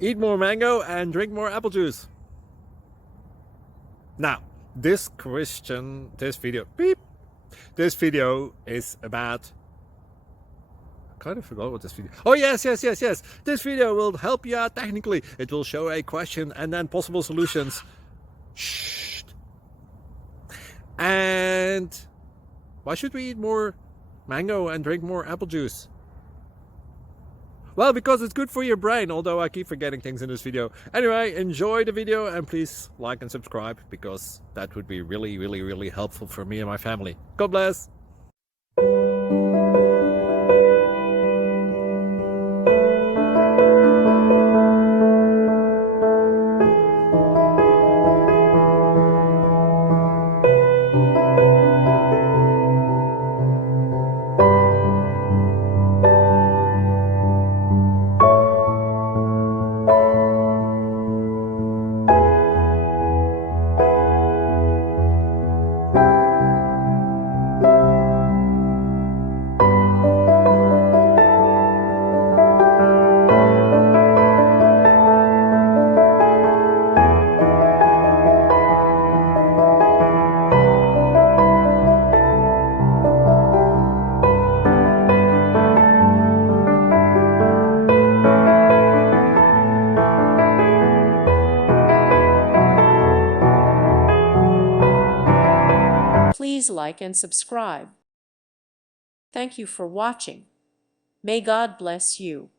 Eat more mango and drink more apple juice. Now, this video is about, I kind of forgot what this video. Oh, yes. This video will help you out technically. It will show a question and then possible solutions. Shh. And why should we eat more mango and drink more apple juice? Well, because it's good for your brain, although I keep forgetting things in this video. Anyway, enjoy the video and please like and subscribe, because that would be really helpful for me and my family. God bless! Please like and subscribe. Thank you for watching. May God bless you.